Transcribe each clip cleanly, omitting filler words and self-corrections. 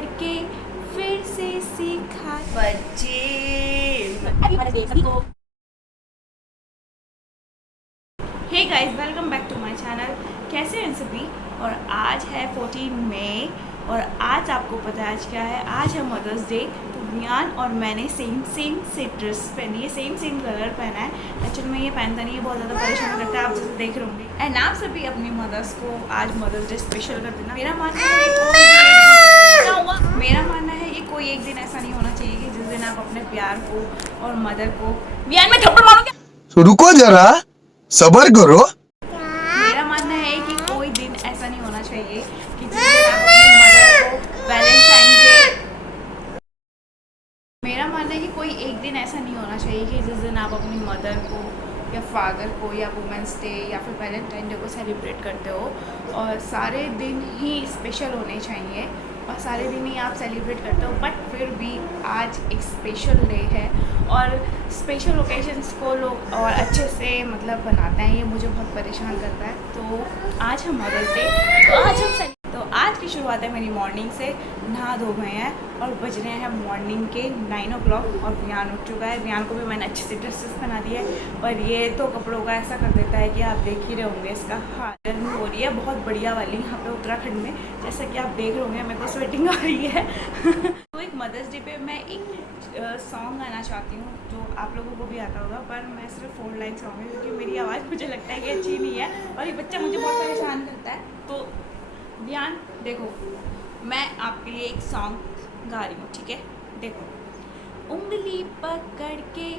पकड़ के फिर से सीखा बच्चे। Hey guys, welcome back to my channel. कैसे हैं सभी? और आज है 14 मई और आज आपको पता है आज क्या है? आज है मदर्स डे। तो वियान और मैंने सेम से ड्रेस पहनी है, सेम कलर पहना है। एक्चुअली मैं ये पहनता नहीं है, बहुत ज़्यादा परेशान करता है, आप जैसे देख रहे होंगे। एंड आप सभी अपनी मदर्स को आज मदर्स डे स्पेशल कर देना। मेरा मानना है ये कोई एक दिन ऐसा नहीं होना चाहिए कि जिस दिन आप अपने प्यार को और मदर को वियान में थप्पड़ मारोगे। तो रुको जरा, सबर करो। मेरा मानना है कि कोई दिन ऐसा नहीं होना चाहिए कि जिस दिन आप अपनी मदर को वैलेंटाइन डे, मेरा मानना है कि कोई एक दिन ऐसा नहीं होना चाहिए कि जिस दिन आप अपनी मदर को या फादर को या वुमेंस डे या फिर वैलेंटाइन डे को सेलिब्रेट करते हो। और सारे दिन ही स्पेशल होने चाहिए और सारे दिन ही आप सेलिब्रेट करते हो, बट फिर भी आज एक स्पेशल डे है और स्पेशल ओकेजन्स को लोग और अच्छे से मतलब बनाते हैं। ये मुझे बहुत परेशान करता है। तो आज है मदर्स डे, तो आज की शुरुआत है मेरी मॉर्निंग से। नहा धो गए हैं और बज रहे हैं मॉर्निंग के 9 o'clock और वियान उठ चुका है। वियान को भी मैंने अच्छे से ड्रेसेस पहना दिया है और ये तो कपड़ों का ऐसा कर देता है कि आप देख ही रहे होंगे। इसका हाँ, गर्मी हो रही है बहुत बढ़िया वाली यहाँ पे उत्तराखंड में, जैसा कि आप देख रहे होंगे। मेरे को स्वेटिंग आ रही है। तो एक मदर्स डे पे मैं एक सॉन्ग गाना चाहती हूँ जो आप लोगों को भी आता होगा, पर मैं सिर्फ 4 लाइन्स गाऊँगी क्योंकि मेरी आवाज़ मुझे लगता है कि अच्छी नहीं है और ये बच्चा मुझे बहुत परेशान करता है। तो ध्यान देखो, मैं आपके लिए एक सॉन्ग गा रही हूँ, ठीक है? देखो। उंगली पकड़ के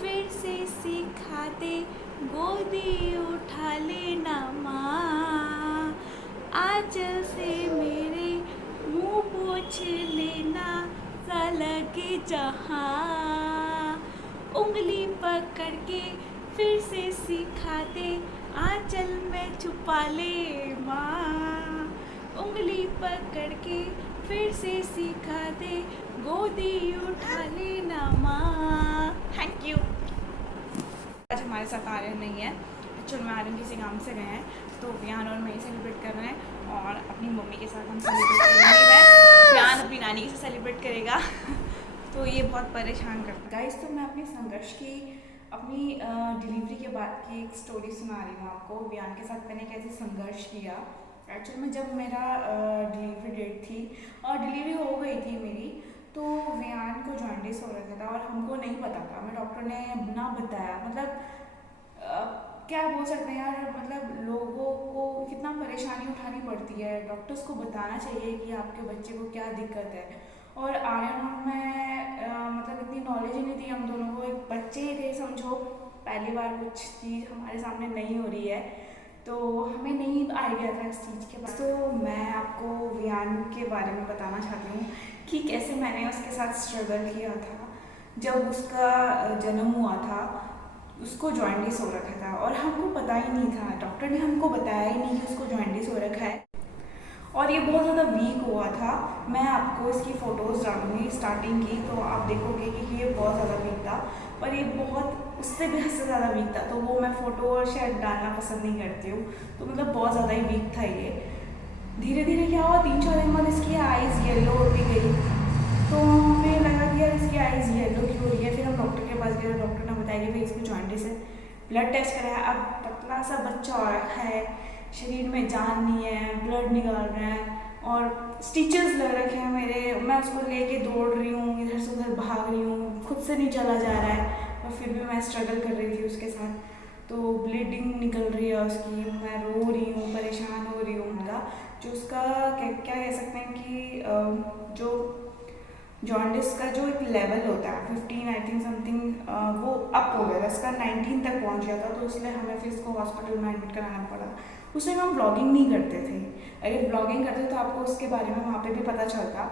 फिर से सिखा दे, गोदी उठा लेना माँ, आंचल से मेरे मुँह पोंछ लेना, सा लगे जहाँ। उंगली पकड़ के फिर से सिखा दे, आंचल में छुपा ले माँ, उंगली पकड़ के फिर से सिखा दे, गोदी उठा लेना माँ। Thank you. आज हमारे साथ आर्यन नहीं है। एक्चुअली में आर्यन किसी काम से गए हैं, तो वियान और मैं सेलिब्रेट कर रहे हैं और अपनी मम्मी के साथ हम सेलिब्रेट करेंगे। वियान अपनी नानी से सेलिब्रेट करेगा। तो ये बहुत परेशान करता है। गाइस, तो मैं अपने संघर्ष की अपनी डिलीवरी के बाद की एक स्टोरी सुना रही हूँ आपको। वियान के साथ मैंने कैसे संघर्ष किया। एक्चुअली में जब मेरा डिलीवरी डेट थी और डिलीवरी हो गई थी मेरी, तो वियान को जॉन्डिस हो रखा था और हमको नहीं पता था। हमें डॉक्टर ने ना बताया, मतलब क्या बोल सकते हैं यार, मतलब लोगों को कितना परेशानी उठानी पड़ती है। डॉक्टर्स को बताना चाहिए कि आपके बच्चे को क्या दिक्कत है। और आर्यन और मैं मतलब इतनी नॉलेज ही नहीं थी हम दोनों को, एक बच्चे ही थे समझो, पहली बार कुछ चीज़ हमारे सामने नहीं हो रही है, तो हमें नहीं आइडिया था इस चीज़ के बारे में। तो मैं आपको वियान के बारे में बताना चाहती हूँ कि कैसे मैंने उसके साथ स्ट्रगल किया था। जब उसका जन्म हुआ था, उसको जॉन्डिस हो रखा था और हमको पता ही नहीं था, डॉक्टर ने हमको बताया ही नहीं कि उसको जॉन्डिस हो रखा है और ये बहुत ज़्यादा वीक हुआ था। मैं आपको इसकी फ़ोटोज़ डालूंगी स्टार्टिंग की, तो आप देखोगे कि ये बहुत ज़्यादा वीक था और ये बहुत उससे भी हद से ज़्यादा वीक था। तो वो मैं फ़ोटो और शायद डालना पसंद नहीं करती हूँ, तो मतलब बहुत ज़्यादा ही वीक था ये। धीरे धीरे क्या हुआ, 3-4 दिन बाद इसकी आइज़ येलो होती गई, तो हमें लगा कि यार इसकी आइज़ येलो क्यों हो रही है। फिर हम डॉक्टर के पास गए, डॉक्टर ने बताया कि भाई इसको जॉन्डिस है। ब्लड टेस्ट कराया, अब पतला सा बच्चा हो रखा है, शरीर में जान नहीं है, ब्लड निकाल रहे हैं और स्टिचेस लग रखे हैं मेरे। मैं उसको लेके दौड़ रही हूँ, इधर से उधर भाग रही हूँ, खुद से नहीं चला जा रहा है और फिर भी मैं स्ट्रगल कर रही थी उसके साथ। तो ब्लीडिंग निकल रही है उसकी, मैं रो रही हूँ, परेशान हो रही हूँ। उनका जो उसका क्या कह सकते हैं कि जो जॉन्डिस का जो एक लेवल होता है 15 आई थिंक समथिंग, वो अप हो गया था, इसका 19 तक पहुंच गया था। तो इसलिए हमें फिर इसको हॉस्पिटल में एडमिट कराना पड़ा। उस टाइम हम ब्लॉगिंग नहीं करते थे, अगर ब्लॉगिंग करते तो आपको उसके बारे में वहाँ पे भी पता चलता।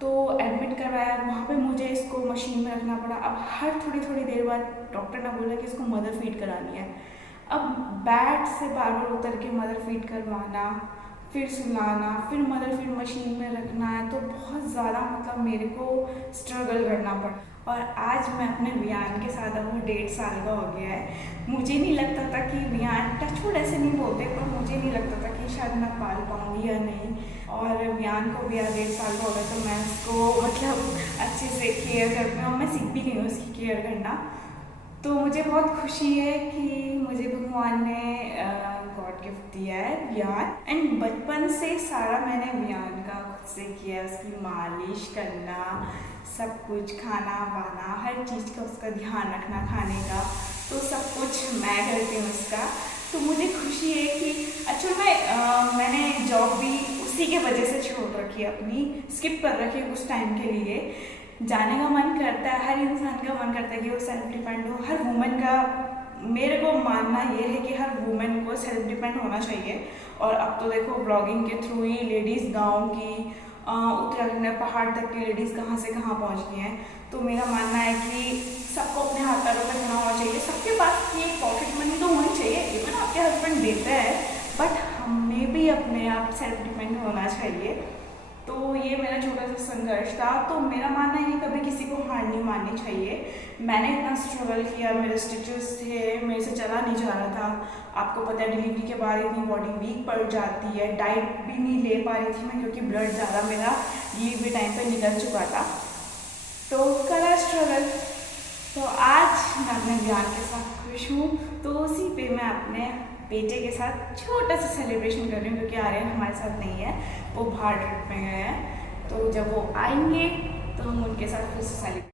तो एडमिट करवाया, वहाँ पे मुझे इसको मशीन में रखना पड़ा। अब हर थोड़ी देर बाद डॉक्टर ने बोला कि इसको मदर फीड करानी है। अब बेड से बार बार उतर के मदर फीड करवाना, फिर सुलाना, फिर मदर फीड मशीन में रखना है, तो बहुत ज़्यादा मतलब मेरे को स्ट्रगल करना पड़ा। और आज मैं अपने वियान के साथ, अब वो 1.5 साल का हो गया है। मुझे नहीं लगता था कि वियान, टचवुड ऐसे नहीं बोलते, पर मुझे नहीं लगता था कि शायद मैं पाल पाऊँगी या नहीं। और वियान को भी 1.5 साल का हो गया, तो मैं उसको मतलब अच्छे से केयर करती हूँ, मैं सीख भी गई हूँ उसकी केयर करना। तो मुझे बहुत खुशी है कि मुझे भगवान ने गॉड गिफ्ट दिया है वियान। एंड बचपन से सारा मैंने वियान का खुद से किया, उसकी मालिश करना, सब कुछ, खाना वाना, हर चीज़ का उसका ध्यान रखना, खाने का, तो सब कुछ मैं करती हूँ उसका। तो मुझे खुशी है कि अच्छा मैंने जॉब भी उसी के वजह से छोड़ रखी है, अपनी स्किप कर रखी है कुछ टाइम के लिए। जाने का मन करता है, हर इंसान का मन करता है कि वो सेल्फ डिपेंड हो, हर वुमेन का, मेरे को मानना ये है कि हर वुमेन को सेल्फ डिपेंड होना चाहिए। और अब तो देखो ब्लॉगिंग के थ्रू ही लेडीज़ गांव की, उत्तराखंड में पहाड़ तक की लेडीज़ कहाँ से कहाँ पहुँच गई हैं। तो मेरा मानना है कि सबको अपने हाथ पैरों पर खड़ा होना चाहिए, सबके पास ये पॉकेट मनी तो होनी चाहिए, इवन आपके हस्बैंड देते हैं, बट हमें भी अपने आप सेल्फ डिपेंड होना चाहिए। तो ये मेरा छोटा सा संघर्ष था। तो मेरा मानना है कि कभी किसी को हार नहीं माननी चाहिए। मैंने इतना स्ट्रगल किया, मेरे स्टिचेस थे, मेरे से चला नहीं जा रहा था। आपको पता है डिलीवरी के बाद इतनी बॉडी वीक पड़ जाती है, डाइट भी नहीं ले पा रही थी मैं, क्योंकि ब्लड ज़्यादा मेरा डिलीवरी टाइम पे निकल चुका था। तो करा स्ट्रगल। तो आज मैं अपने ज्ञान के साथ खुश हूँ। तो उसी पे मैं अपने बेटे के साथ छोटा सा सेलिब्रेशन कर रही हूँ, क्योंकि आर्यन हमारे साथ नहीं है, वो बाहर ट्रिप में गए हैं। तो जब वो आएंगे तो हम उनके साथ फिर से सेलिब्रेट।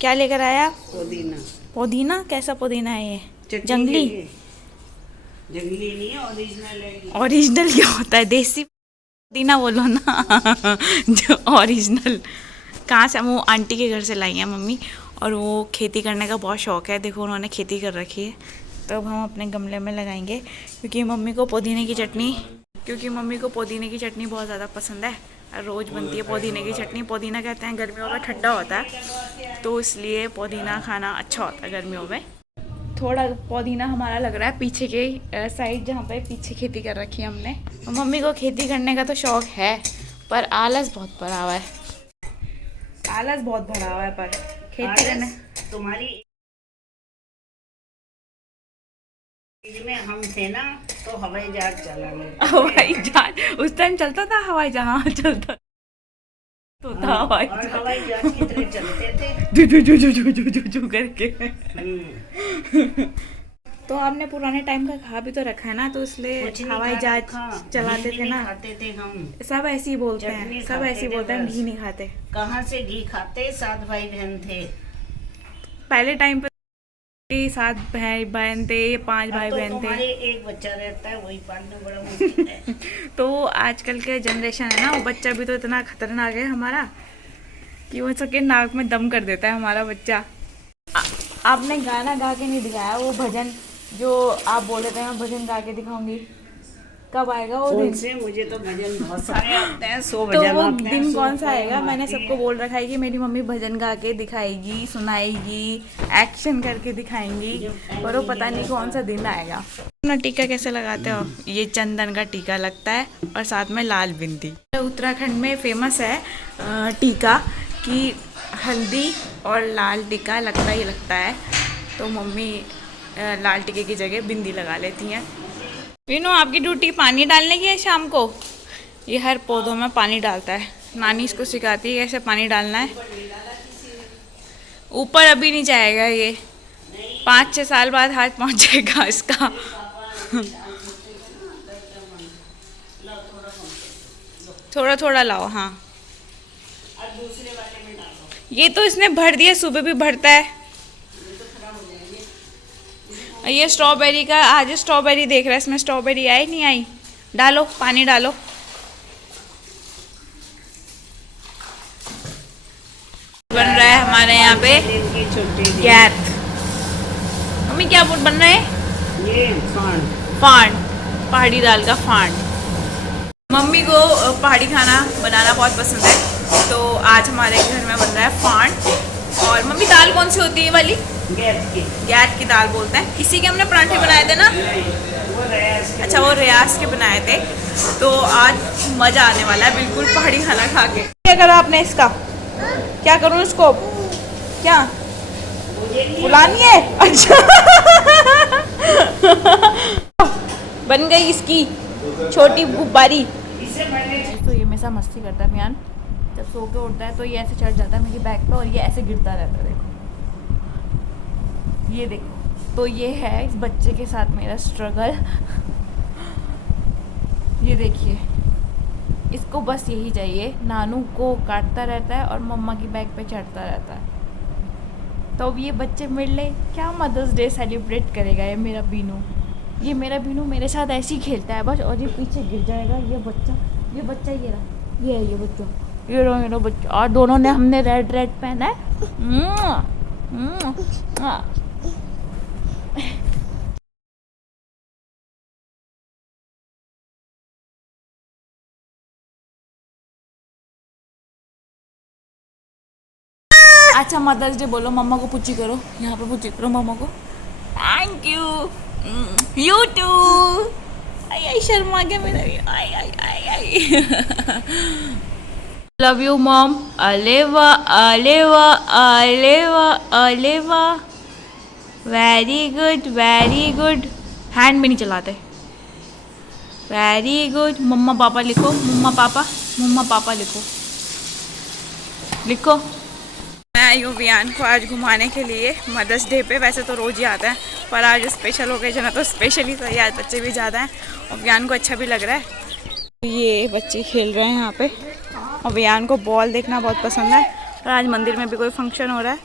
क्या लेकर आया? पुदीना। पुदीना? कैसा पुदीना है ये? चटनी जंगली? के लिए। जंगली नहीं है, ओरिजिनल है। ओरिजिनल क्या होता है? देसी पुदीना बोलो ना। जो ओरिजिनल। कहाँ से? वो आंटी के घर से लाई हैं मम्मी, और वो खेती करने का बहुत शौक है, देखो उन्होंने खेती कर रखी है। तो अब हम अपने गमले में लगाएंगे, क्योंकि मम्मी को पुदीने की चटनी बहुत ज़्यादा पसंद है, और रोज़ बनती है पुदीने की चटनी। पुदीना कहते हैं गर्मियों में ठंडा होता है, तो इसलिए पुदीना खाना अच्छा होता है गर्मियों में। थोड़ा पुदीना हमारा लग रहा है पीछे के साइड, जहाँ पे पीछे खेती कर रखी है हमने। मम्मी को खेती करने का तो शौक है, पर आलस बहुत भरा हुआ है, पर खेती करने। तुम्हारी में हम थे ना, तो हवाई जहाज चला गया। हवाई जहाज उस टाइम चलता था, हवाई जहाज चलता तो था। हवाई जहाज की तरह चलते थे, जू करके। तो आपने पुराने टाइम का खा भी तो रखा है ना, तो इसलिए हवाई जहाज चलाते थे ना। खाते थे हम, सब ऐसे ही बोलते हैं, सब ऐसे ही बोलते हैं, घी नहीं खाते। कहाँ से घी खाते? 7 भाई बहन थे पहले टाइम पे, 7 भाई बहन थे, 5 भाई बहन थे। तुम्हारे एक बच्चा रहता है, वही पालना बड़ा मुश्किल है। तो आजकल के जनरेशन है ना, वो बच्चा भी तो इतना खतरनाक है हमारा, कि वो सबके नाक में दम कर देता है हमारा बच्चा। आपने गाना गा के नहीं दिखाया, वो भजन जो आप बोल रहे थे, मैं भजन गा के दिखाऊंगी। कब आएगा वो दिन? से मुझे तो भजन बहुत सारे आते हैं, 100 तो भजन वो आते हैं। दिन कौन सा आएगा? मैंने सबको बोल रखा है कि मेरी मम्मी भजन गा के दिखाएगी, सुनाएगी, एक्शन करके दिखाएंगी, पर वो पता नहीं कौन सा दिन आएगा। अपना टीका कैसे लगाते हो? ये चंदन का टीका लगता है, और साथ में लाल बिंदी। उत्तराखंड में फेमस है टीका, कि हल्दी और लाल टीका लगता ही लगता है। तो मम्मी लाल टीके की जगह बिंदी लगा लेती हैं। विनू, आपकी ड्यूटी पानी डालने की है शाम को। ये हर पौधों में पानी डालता है, नानी इसको सिखाती है कैसे पानी डालना है। ऊपर अभी नहीं जाएगा ये, 5-6 साल बाद हाथ पहुंच जाएगा इसका। थोड़ा थोड़ा लाओ। हाँ, ये तो इसने भर दिया, सुबह भी भरता है। ये स्ट्रॉबेरी का, आज स्ट्रॉबेरी देख रहा है, इसमें स्ट्रॉबेरी आई नहीं आई। डालो, पानी डालो। बन रहा है हमारे यहाँ पे गैत। मम्मी क्या बन रहा है? ये फांड, पहाड़ी दाल का फांड। मम्मी को पहाड़ी खाना बनाना बहुत पसंद है, तो आज हमारे घर में बन रहा है फांड। और मम्मी, दाल कौन सी होती है वाली? गैत की दाल बोलते हैं। इसी के हमने पराठे बनाए थे ना। अच्छा, वो रियाज के बनाए थे। तो आज मजा आने वाला है बिल्कुल पहाड़ी खाना खा के। क्या करा आपने इसका? क्या करूँ इसको? क्या फुलानी है। अच्छा बन गई इसकी छोटी गुब्बारी। तो ये मेरे साथ मस्ती करता है मियान, जब सो के उठता है तो ये ऐसे चढ़ जाता है मेरी बैक पे और ये ऐसे गिरता रहता है। देखो ये देखो, तो ये है इस बच्चे के साथ मेरा स्ट्रगल। ये देखिए, इसको बस यही चाहिए, नानू को काटता रहता है और मम्मा की बैक पे चढ़ता रहता है। तो अब ये बच्चे मिल ले, क्या मदर्स डे सेलिब्रेट करेगा ये मेरा बीनू। ये मेरा बीनू मेरे साथ ऐसे ही खेलता है बस, और ये पीछे गिर जाएगा। ये बच्चा ये रहा, ये है ये बच्चा, ये रहा बच्चा। और दोनों ने हमने रेड रेड पहना है। अच्छा मदर्स डे बोलो, मम्मा को पूछी करो, यहाँ पे पूछी करो मम्मा को। Thank you, you too. आई आई शर्मा गया मेरा भी, आई आई आई आई। Love you mom. अलेवा अलेवा अलेवा अलेवा, very good very good. Hand भी नहीं चलाते, वेरी गुड। मम्मा पापा लिखो, मम्मा पापा लिखो लिखो। मैं आई हूँ वियान को आज घुमाने के लिए मदर्स डे पे। वैसे तो रोज़ ही आता है, पर आज स्पेशल ओकेजन है तो स्पेशली सही। आज बच्चे भी ज़्यादा हैं और वियान को अच्छा भी लग रहा है। ये बच्चे खेल रहे हैं यहाँ पे और वियान को बॉल देखना बहुत पसंद है। और आज मंदिर में भी कोई फंक्शन हो रहा है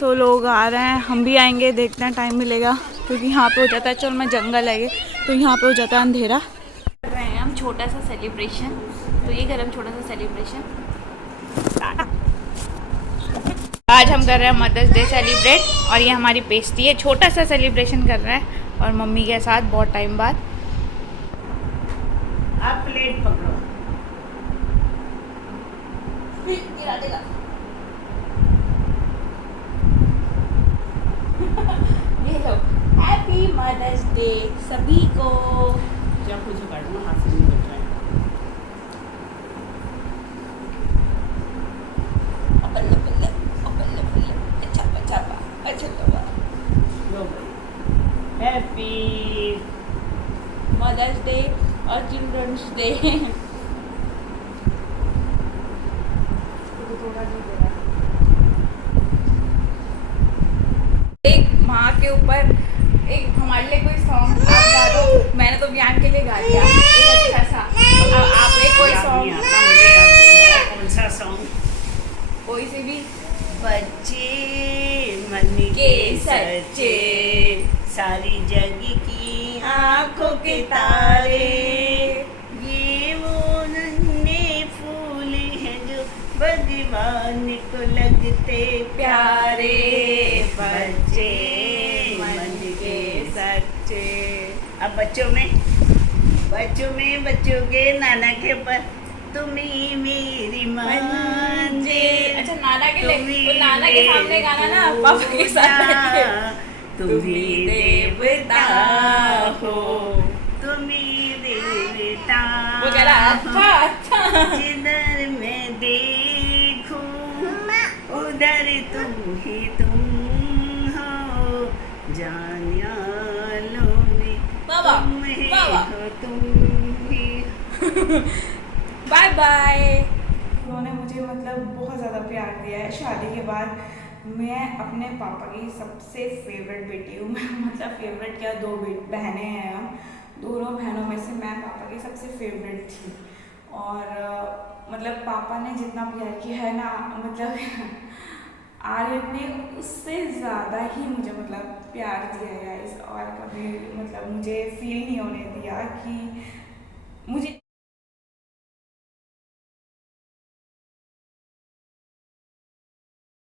तो लोग आ रहे हैं, हम भी आएंगे, देखते हैं टाइम मिलेगा, क्योंकि यहाँ पे हो जाता है, चल मैं जंगल है तो यहाँ पे हो जाता है अंधेरा। कर रहे हैं हम छोटा सा सेलिब्रेशन, तो ये कर रहे हैं छोटा सा सेलिब्रेशन। आज हम कर रहे हैं मदर्स डे सेलिब्रेट और ये हमारी पेस्ट्री है। छोटा सा सेलिब्रेशन कर रहे हैं और मम्मी के साथ बहुत टाइम बाद। आप प्लेट पकड़ो। ये लो, हैप्पी मदर्स डे सभी को। जब कुछ काटना हाथ से नहीं बच रहा है। हैप्पी मदर्स डे और चिल्ड्रंस डे। एक माँ के ऊपर एक हमारे लिए कोई सॉन्ग आप गा दो। मैंने तो ज्ञान के लिए गा दिया एक अच्छा सा। आप एक कोई सॉन्ग, कौन सा सॉन्ग? कोई से भी। बच्चे मन के सच्चे, सारी जग की आंखों के तारे, ये वो नन्हे फूल हैं जो भगवान को लगते प्यारे। बच्चे मन के सच्चे। अब बच्चों में बच्चों के नाना के पर तुम्ही मेरी मंजे। अच्छा नाना के लिए, तो नाना के सामने गाना ना पापा के साथ बैठ के। तुम्ही देवता हो, तुम्ही देवता वो कह रहा अच्छा अच्छा। जिधर मैं देखूं उधर तुम ही तुम हो, जानियालों में तुम ही हो, तुम ही। Bye bye. उन्होंने मुझे मतलब बहुत ज़्यादा प्यार दिया है। शादी के बाद मैं अपने पापा की सबसे फेवरेट बेटी हूँ। मैं मतलब फेवरेट क्या, दो बहनें हैं हम, दोनों बहनों में से मैं पापा की सबसे फेवरेट थी। और मतलब पापा ने जितना प्यार किया है ना, मतलब आर्यन ने उससे ज़्यादा ही मुझे मतलब प्यार दिया है। और कभी मतलब मुझे फील नहीं होने दिया कि